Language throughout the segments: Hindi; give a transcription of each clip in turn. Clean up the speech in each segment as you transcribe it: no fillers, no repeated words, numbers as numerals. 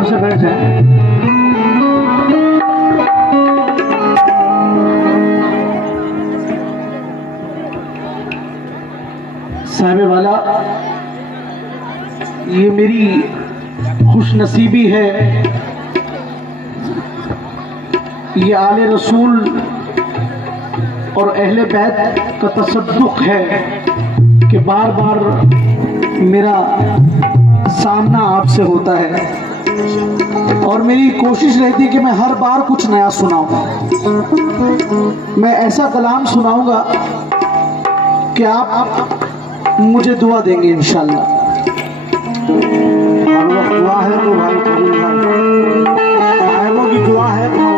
तरफ से बैठ जाए। साहिब वाला, ये मेरी खुशनसीबी है, ये आले रसूल और अहले बैत का तसद्दुक है कि बार बार मेरा सामना आपसे होता है और मेरी कोशिश रहती है कि मैं हर बार कुछ नया सुनाऊं। मैं ऐसा कलाम सुनाऊंगा कि आप मुझे दुआ देंगे इंशाल्लाह। हर वक्त दुआ है तो भाई कबूल भाई, साहिबों की दुआ है तो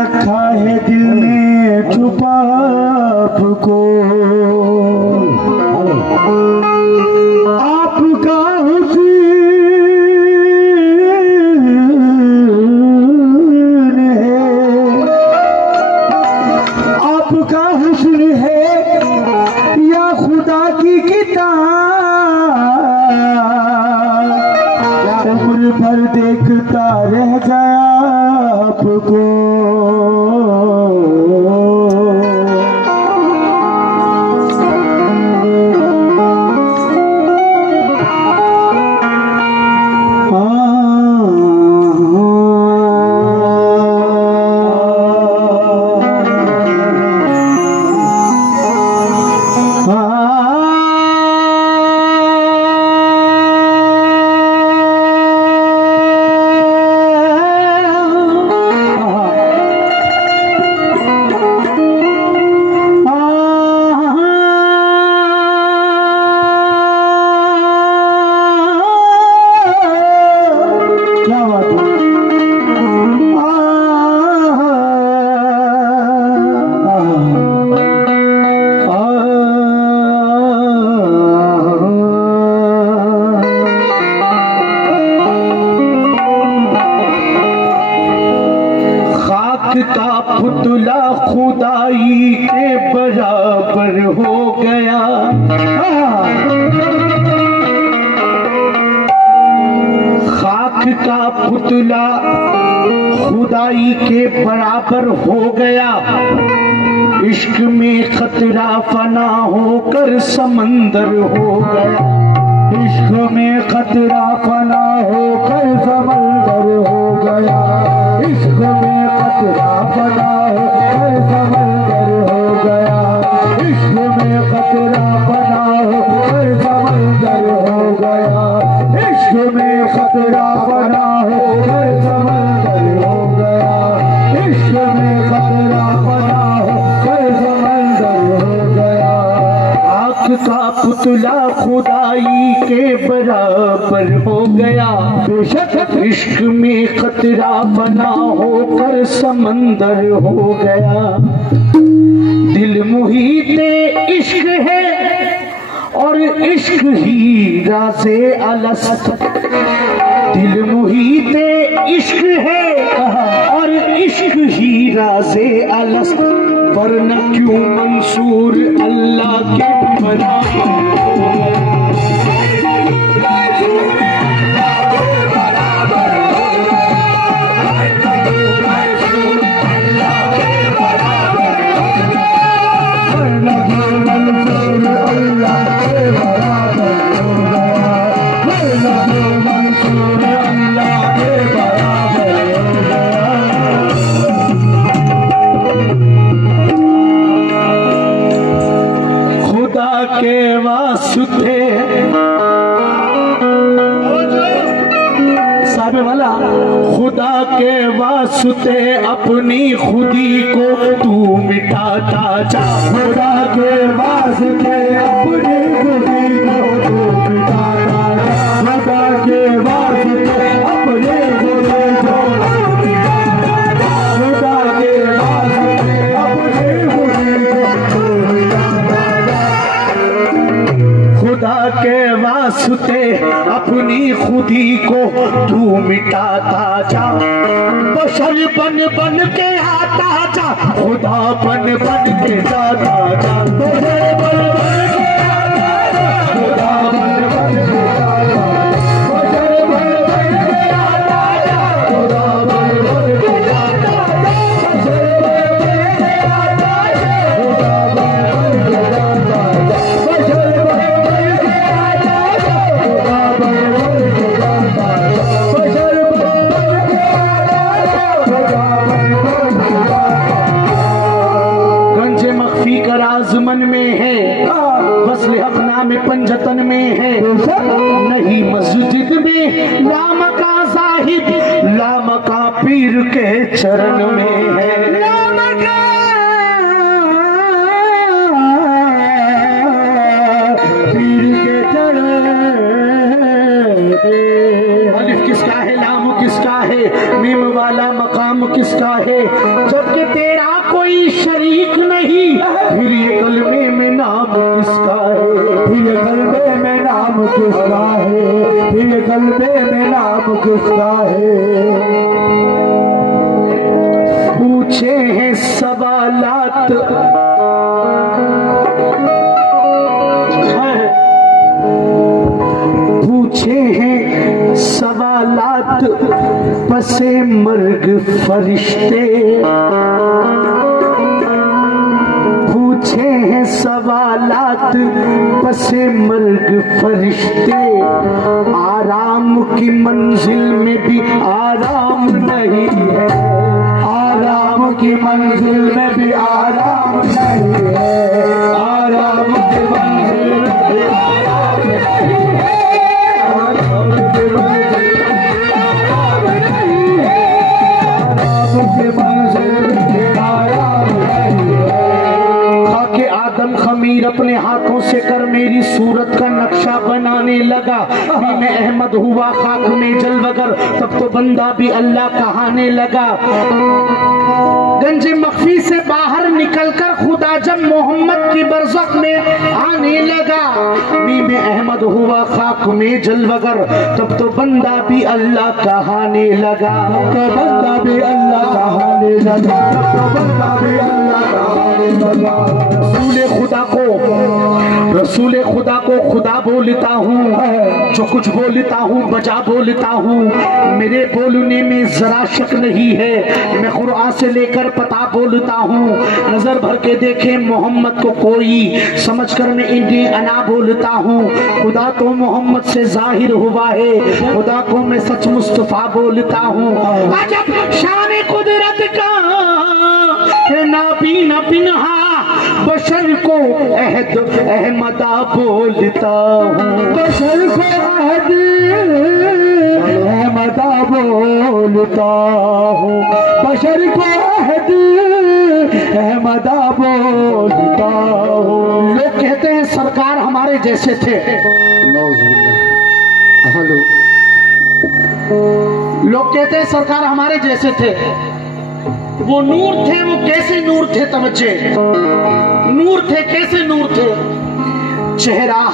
रखा है दिल में छुपा आपको, आपका हुस्न है, आपका हुस्न है या खुदा की किताब, उम्र भर देखता रह गया आपको। का पुतला खुदाई के बराबर हो गया, खाक का पुतला खुदाई के बराबर हो गया, इश्क में खतरा फना होकर समंदर हो गया, इश्क में खतरा फना होकर समंदर हो गया, इश्क में खतरा फना होकर समंदर हो गया, इश्क में खतरा फना होकर समंदर हो गया, इश्क में खतरा फना होकर समंदर हो गया, इश्क में खतरा फना होकर समंदर हो गया। आँख का पुतला खुदाई के बराबर हो गया, बेशक इश्क में खतरा फना होकर समंदर हो गया। दिल मुहीते इश्क है और इश्क ही राज़े अलस्त, दिल मुहीते इश्क है और इश्क ही राज़े अलस्त, वरना क्यों मंसूर अल्लाह के बराबर हो गया। के वास्ते साबे वाला, खुदा के वास्ते अपनी खुदी को तू मिटाता जा, खुदा के वास्ते अपनी खुदी को तू मिटाता जा, खुदा के वास्ते अपनी खुदी को खुदा के वास्ते अपनी खुदी को तू मिटाता जा, खुदा के वास्ते अपनी खुदी को तू मिटाता जा, बशर बन बन के आता जा, खुदा बन बन के जाता जा, बशर बन बन के आता जा, खुदा बन बन के जाता जा, बशर बन बन के आता जा, खुदा बन बन के जाता जा, बशर बन बन के आता जा, खुदा बन बन के जाता जा, बशर बन बन के आता जा, खुदा बन बन के जाता जा, बशर बन बन के आता जा, खुदा बन बन के जाता जा। गंजे मख्फी का राज मन में है, वस्ल हक नाम पंजतन में है, नहीं मस्जिद में लामका साहिब, लामका पीर के चरण में है, लामका पीर के चरण में। अलिफ किसका है, लाम किसका है, मीम वाला मकाम किसका है, जबकि किसका है, ये गलबे में नाम किसका है। पूछे हैं सवालात पूछे हैं सवालात पसे मर्ग फरिश्ते, पूछे हैं सवालात पसे मर्ग फरिश्ते। आराम की मंजिल में भी आराम नहीं है, आराम की मंजिल में भी आराम नहीं है, आराम की मंजिल में भी आराम नहीं है, आराम की मंजिल में आराम नहीं है, आराम की मंजिल में आराम नहीं है। खाके आदम खमीर अपने हाथों से कर मेरी सूरत का नक्शा बनाने लगा। मैं अहमद हुआ खाक में जल वगर, तब तो बंदा भी अल्लाह कहाने लगा। गंजे मख्फी से बाहर निकलकर खुदा जब मोहम्मद की बरज़ख में आने लगा। मैं अहमद हुआ खाक में जल वगर, तब तो बंदा भी अल्लाह कहाने लगा, तो बंदा भी अल्लाह कहाने लगा, तो बंदा भी अल्लाह कहाने लगा। रसूल खुदा को खुदा बोलता हूँ, जो कुछ बोलता हूँ बजा बोलता हूँ, मेरे बोलने में जरा शक नहीं है। मैं कुरान से लेकर पता बोलता हूँ, नजर भर के देखे मोहम्मद को कोई, समझ कर मैं इन्हें अना बोलता हूँ। खुदा तो मोहम्मद से जाहिर हुआ है, खुदा को मैं सच मुस्तफा बोलता हूँ। अजब शान कुदरत का नाबी न पिन्हा, बशर को अहद अहमदा बोलता हूँ, बशर को अहद अहमदा बोलता हूँ, बशर को अहद अहमदा बोलता हूँ। लोग कहते हैं सरकार हमारे जैसे थे, लोग कहते हैं सरकार हमारे जैसे थे। वो नूर थे, वो कैसे नूर थे तवज्जे, नूर थे कैसे नूर थे। चेहरा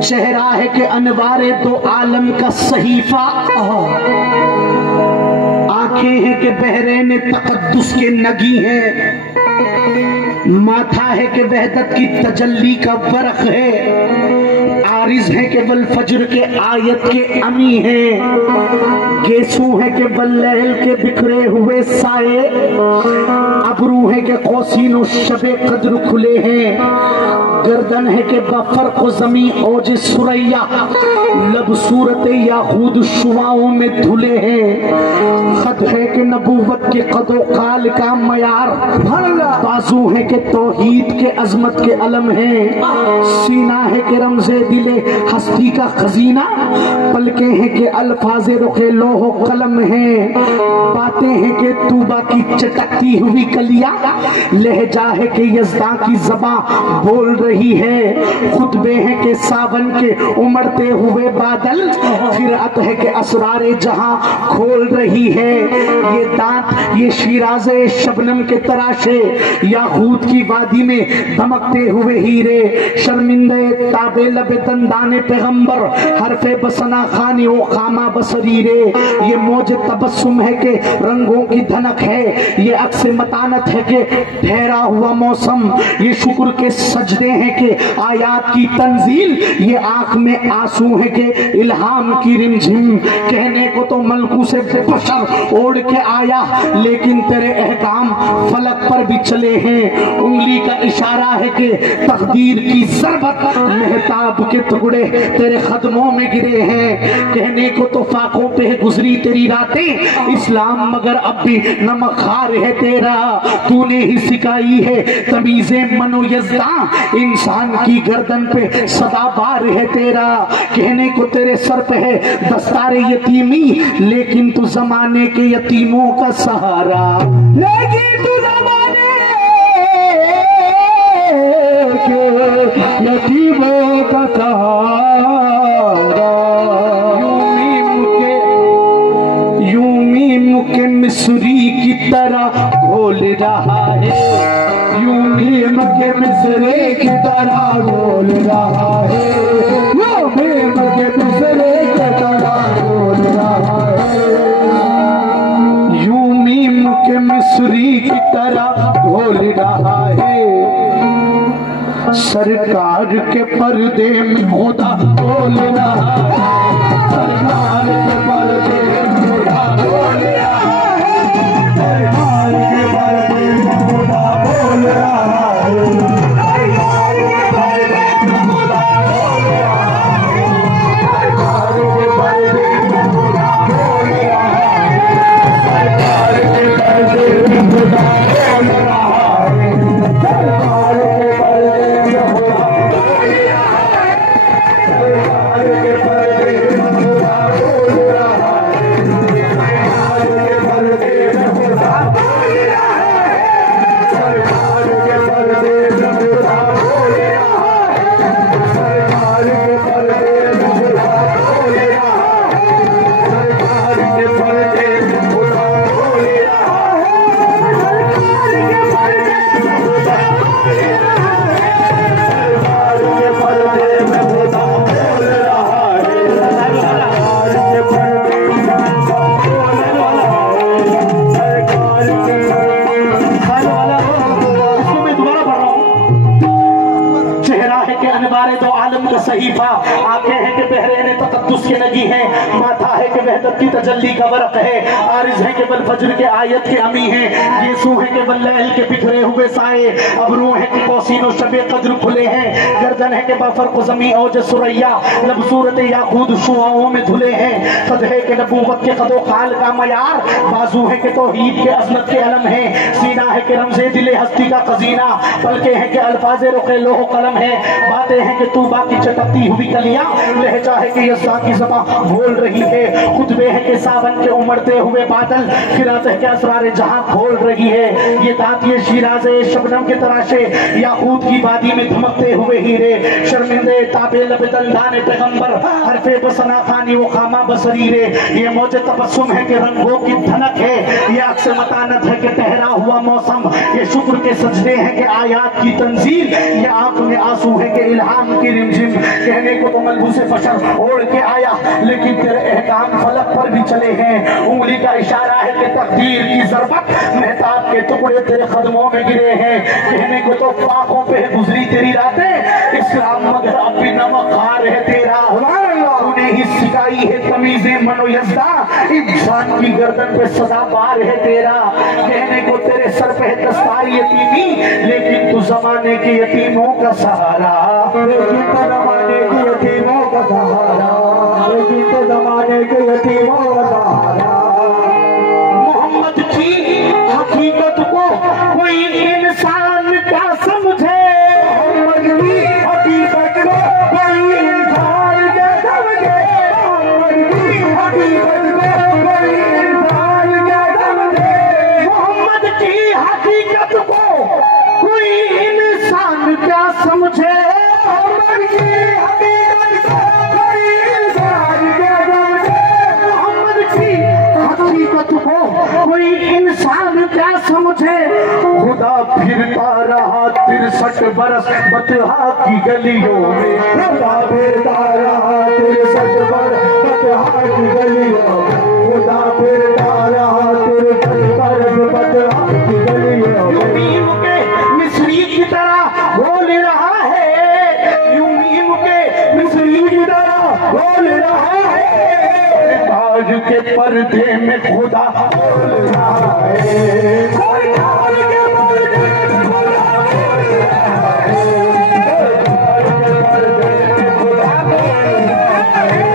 चेहरा है कि अनवारे दो आलम का सहीफा, आंखें हैं कि बहरैन तकद्दुस के नगी हैं, माथा है कि वहदत की तजल्ली का बरख है, आरिज है कि बल फज्र के आयत के अमी है, गेसू है कि बल्लैल के बिखरे हुए साए, अबरू है कि कौसीन शबे कद्र खुले हैं, गर्दन है कि बफर को जमी ओज सुरैया, लब सूरत याहूद शुआओं में धुले हैं, खत है कि नबूवत के कदो काल का मयार, बाजू है कि तौहीद के अजमत के अलम है, सीना है कि रमज़े दिले हस्ती का खजीना, पलके हैं कि अल्फाज़े रुखे लोहो कलम है, बातें हैं कि तूबा की चटकती हुई कलिया, लहजा है कि यज़दा की ज़बां बोल रही है, खुतबे हैं कि सावन के उमड़ते हुए बादल, क़िराअत है कि असरारे जहां खोल रही है, ये दांत ये शिराज़े शबनम के तराशे, याहूद की वादी में धमकते हुए हीरे, शर्मिंदे ताबे लबे दंदाने पैगंबर, हरफे बसना खानी ओ खामा बसरीरे, ये मौज तबस्सुम है कि रंगों की धनक है, ये अक्स मतानत है कि ठहरा हुआ मौसम, ये शुक्र के सजदे हैं कि आयात की तंजील, ये आंख में आंसू है कि इल्हाम की रिमझिम। कहने को तो मलकू से बशर ओढ़ के आया, लेकिन तेरे अहकाम फलक पर भी चले हैं, उंगली का इशारा है कि तकदीर की ज़रबत, मेहताब के टुकड़े तेरे कदमों में गिरे हैं। कहने को तो फाकों पे गुजरी तेरी रातें, इस्लाम मगर अब भी नमखार है तेरा, तूने ही सिखाई है तमीज़े मनो यज़्दा, इंसान की गर्दन पे सदाबार है तेरा। कहने को तेरे सर पे है दस्तारे यतीमी, लेकिन तू जमाने के यतीमों का सहारा, लेकिन तू जमाने के यतीमों का सहारा। यूं मीम के मिस्री की तरह घोल रहा है, यूं भीम के मिसरे की तरह घोल रहा है, यूं भीम के मिसरे की तरह घोल रहा है, यूं भीम के मिसरी की तरह घोल रहा है। सरकार के पर्दे में खुदा बोल रहा है, सरकार के पर्दे में खुदा बोल रहा है, सरकार के पर्दे में खुदा बोल रहा है, सरकार के पर्दे में खुदा बोल रहा है, सरकार के पर्दे में खुदा बोल रहा है, सरकार के पर्दे में खुदा बोल रहा है, सरकार के पर्दे में खुदा बोल रहा है, सरकार के पर्दे में खुदा बोल रहा है, सरकार के पर्दे में खुदा बोल रहा है, सरकार के पर्दे में खुदा बोल रहा है, सरकार के पर्दे में खुदा बोल रहा है, सरकार के पर्दे में खुदा बोल रहा सहीफा, आंखें हैं कि बहरे ने तकद्दुस के लगी हैं, माथा है कि वहदत की तजल्ली का वर्क है, आरिज है कि बल फज्र के आयत के अमी है, ये सू है कि बल लैल के बिखरे हुए साए, अब रूह है कि कौसीनो शबे कद्र खुले हैं, गर्दन है कि बाफर को जमी औज सुरैया, लब सूरत याकूद शुआओं में धुले हैं, कद है कि नबूवत के कदो खाल का मयार, बाजू है कि तौहीद के अजमत के अलम है, सीना है कि रमज़े दिले हस्ती का खजीना, पलके हैं कि अल्फाज़े रुखे लोह कलम है, बातें हैं कि तूबा की चटकती हुई कलियां, लहजा है कि यज़्ज़ा की ज़बां बोल रही है, खुतबे है कि सावन के उमड़ते हुए बादल, फिरात है कि असरार जहां खोल रही है, ये दातिये शिराज़े शबनम के तराशे, याकूत की वादी में धमकते हुए हीरे, शर्मिंदे ताबे लब दंदान पैगंबर, हरफे बसना खानी वो खामा बसरीरे, ये मौजे तबस्सुम है कि रंगों की धनक है, ये अक्स मतानत है कि ठहरा हुआ मौसम, ये शुक्र के सजदे हैं कि आयात की तंजील, ये आंख में आंसू है कि इल्हाम की रिमझिम, कहने को तो मलबूसे फशर ओढ़ के आया, लेकिन तेरे एहकाम फलक पर भी चले हैं, उंगली का इशारा है कि तकदीर की ज़रबत, मेहताब के टुकड़े तेरे कदमों में गिरे हैं, कहने को तो पाकों पे गुजरी तेरी रातें, इस्लाम मगर अब भी नमकहार है तेरा, उन्हें ही सिखाई है तमीज़े मनोयज़्दा, इंसान की गर्दन पे सदा बार है तेरा, कहने को तेरे सर पे दस्तार यतीमी, लेकिन तू जमाने के यतीमों का सहारा, लेकिन तो जमाने के यतीमों का सहारा, लेकिन तो जमाने के यतीमों का सहारा। मोहम्मद की हकीकत को कोई इंसान क्या समझे, मोहम्मद की हकीकत को कोई इंसान क्या समझे, मोहम्मद की हकीकत को कोई इंसान क्या समझे, मोहम्मद की हकीकत को कोई इंसान क्या समझे, मोहम्मद की हकीकत को कोई इंसान क्या समझे, मोहम्मद की हकीकत को कोई इंसान क्या समझे, खुदा फिरता रहा 63 बरस बतहा की गलियों में, खुदा फिरता रहा 63 बरस बतहा की गलियों में, खुदा फिरता रहा 63 बरस बतहा की गलियों में, यूं के मिस्री की तरह बोल रहा है, यूं के मिस्री की तरह बोल रहा है, ताज के पर्दे में खुदा बोल रहा है, कोई ताज के पर्दे में खुदा बोल रहा है, ताज के पर्दे में खुदा बोल रहा है।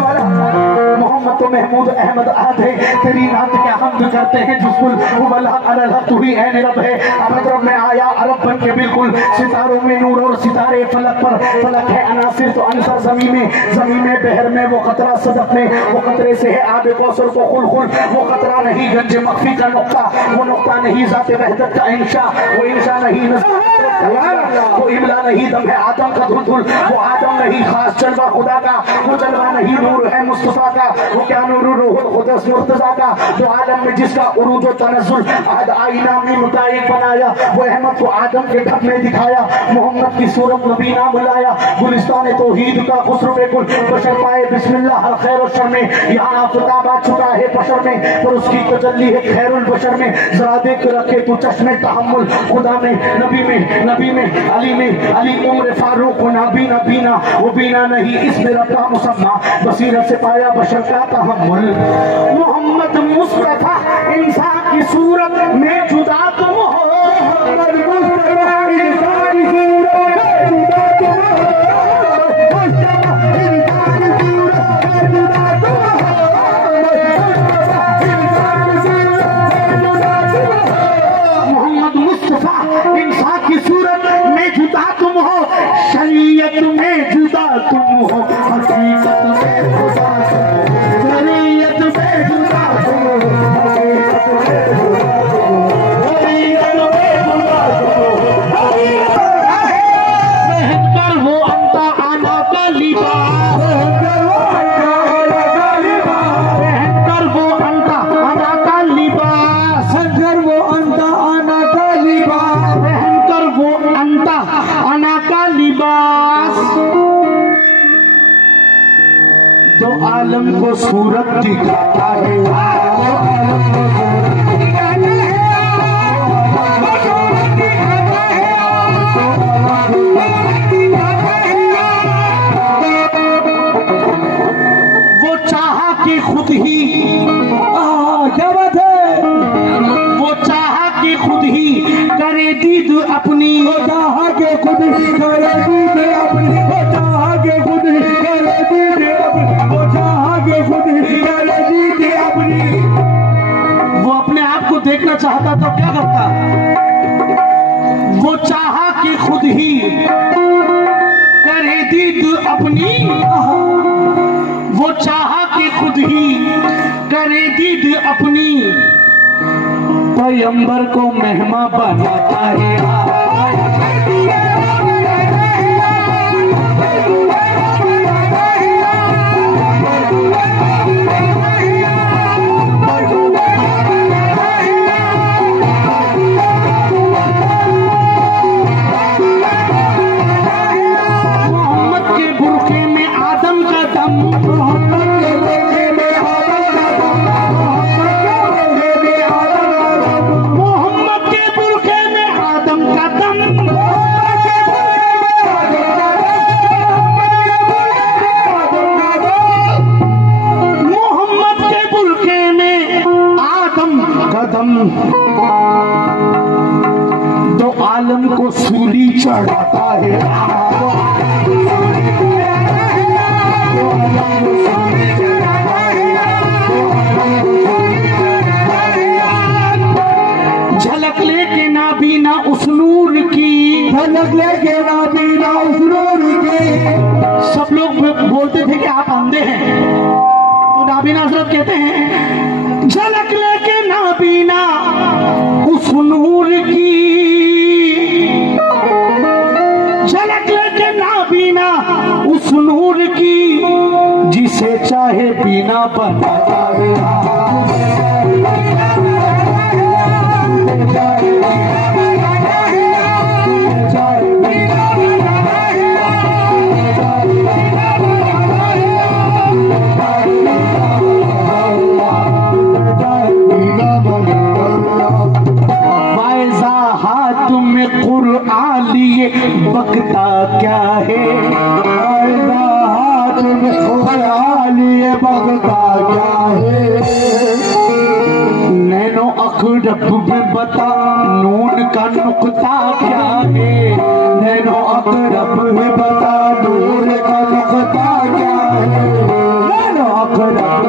वाला मोहम्मद तो महमूद अहमद आते तेरी रात क्या हमद करते हैं, जुस्फुल अलल हक, तू ही ऐन रब है। अरब रब में आया अरब बन के बिल्कुल, सितारों में नूर और सितारे फलक पर, फलक है अनासिर तो अंसर ज़मीन में बहर में, वो कतरा सदफ में, वो कतरे से है आबे कौसर को खुल, वो कतरा नहीं गंज मख्फी का नुक्ता, वो नुक्ता नहीं ज़ाते वहदत का इंशा, वो इंशा नहीं वो इमला नहीं दम है आदम का धुल, वो आदम नहीं खास जलवा खुदा का, वो जलवा नहीं नूर है मुस्तफा का, वो क्या नूर रूहुल कुद्दस मुर्तजा का, जो आलम में जिसका उरूज व तनज़्ज़ुल अहद आईना में मुताइक बनाया, वो अहमद को आदम के ढक में दिखाया, मोहम्मद की सूरत नबी ना बुलाया, गुलिस्तान तौहीद का खुसरो कुल बशर पाए बिस्मिल्लाह हर खैर और शर में, यहाँ आफताब आ चुका है बशर में, पर उसकी तजल्ली है खैरुल बशर में, जरा देख रखे तू चश्मे तहम्मुल खुदा में, नबी में अली उम्र फारूक नाबीना बीना, वो बीना नहीं इसमें रखा मुसम्मा, बसीरत से पाया बशर का तहम्मुल। मोहम्मद मुस्तफा इंसान की सूरत में जुदा तुम हो, मोहम्मद मुस्तफा इंसान की सूरत में जुदा तुम हो, मोहम्मद मुस्तफा इंसान की सूरत में जुदा तुम हो, शरीयत में जुदा तुम हो, हकीकत में जुदा तुम हो, शरीयत में जुदा तुम हो, शरीयत में जुदा तुम हो, रहकर वो अंता आना का लिबास, रहकर वो अंता आना का लिबास, रहकर वो अंता आना का लिबास, रहकर वो अंता आना का लिबास, तो आलम को सूरत दिखाता है, वो चाहा कि खुद ही, क्या बात है, वो चाहा कि खुद ही करे दीद अपनी, वो चाहा कि खुद ही करे दीद अपनी, वो चाहा कि खुद ही करे दीद अपनी, वो चाहा कि खुद ही करे दीद अपनी। वो अपने आप को देखना चाहता तो क्या करता, वो चाहा कि खुद ही करे दीद अपनी, वो चाहा कि खुद ही करे दीद अपनी, पैगंबर को मेहमा बनाता है, मोहम्मद के बुरखे में आदम का दम, मोहम्मद के बुरखे में आदम का दम, मोहम्मद के बुरखे में आदम का दम, मोहम्मद के बुरखे में आदम का दम, तो आलम को सूली चढ़ाता है, झलक लेके नाबीना उस नूर की, झलक लेके नाबीना उस नूर की। सब लोग बोलते थे कि आप अंधे हैं, तो नाबीना हजरत कहते हैं झलक लेके नाबीना उस नूर की, झलक लेके नाबीना उस नूर की, जिसे चाहे बीना बनाता है, कुरआन लिए बकता क्या है, हाथ में कुरआन लिए बकता क्या है, नैनो अखरब में बता नून का नुक्ता क्या है, नैनो अखरब में बता नून का नुक्ता क्या है, नैनो अखरब